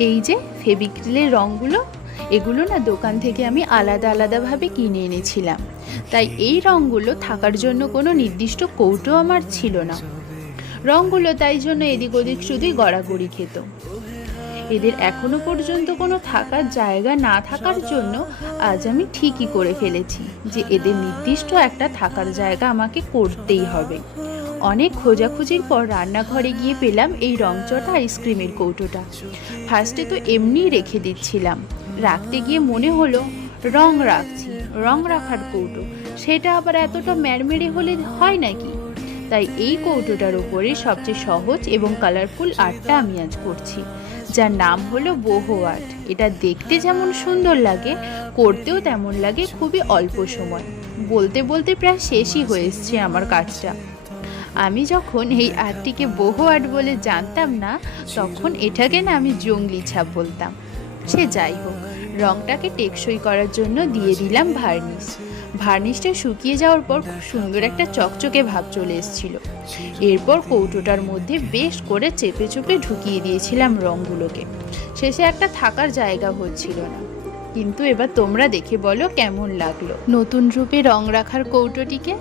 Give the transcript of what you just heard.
এই যে ফেভিক্রিলের রঙগুলো, এগুলো না দোকান থেকে আমি আলাদা আলাদাভাবে কিনে এনেছিলাম। তাই এই রঙগুলো থাকার জন্য কোনো নির্দিষ্ট কৌটো আমার ছিল না। রঙগুলো তাই জন্য এদিক ওদিক শুধুই গড়াগড়ি খেত। এদের এখনো পর্যন্ত কোনো থাকার জায়গা না থাকার জন্য আজ আমি ঠিকই করে ফেলেছি যে এদের নির্দিষ্ট একটা থাকার জায়গা আমাকে করতেই হবে। অনেক খোঁজাখুঁজির পর রান্নাঘরে গিয়ে পেলাম এই রংচটা আইসক্রিমের কৌটোটা। ফার্স্টে তো এমনিই রেখে দিচ্ছিলাম, রাখতে গিয়ে মনে হলো রং রাখছি, রং রাখার কৌটো, সেটা আবার এতটা ম্যাড়মেড়ে হলে হয় নাকি। তাই এই কৌটোটার উপরে সবচেয়ে সহজ এবং কালারফুল আর্টটা আমি আজ করছি, যার নাম হলো বোহো আর্ট। এটা দেখতে যেমন সুন্দর লাগে, করতেও তেমন লাগে খুবই অল্প সময়। বলতে বলতে প্রায় শেষই হয়ে এসছে আমার কাজটা। আমি যখন এই আর্টটিকে বোহো আর্ট বলে জানতাম না, তখন এটাকে না আমি জঙ্গলি ছাপ বলতাম। সে যাই হোক, রংটাকে টেকসই করার জন্য দিয়ে দিলাম ভার্নিশ। ভার্নিশটা শুকিয়ে যাওয়ার পর খুব সুন্দর একটা চকচকে ভাব চলে এসেছিল। এরপর কৌটোটার মধ্যে বেশ করে চেপে চেপে ঢুকিয়ে দিয়েছিলাম রঙগুলোকে। শেষে একটা থাকার জায়গা হচ্ছিল না, কিন্তু এবার তোমরা দেখে বলো কেমন লাগলো নতুন রূপে রং রাখার কৌটোটিকে।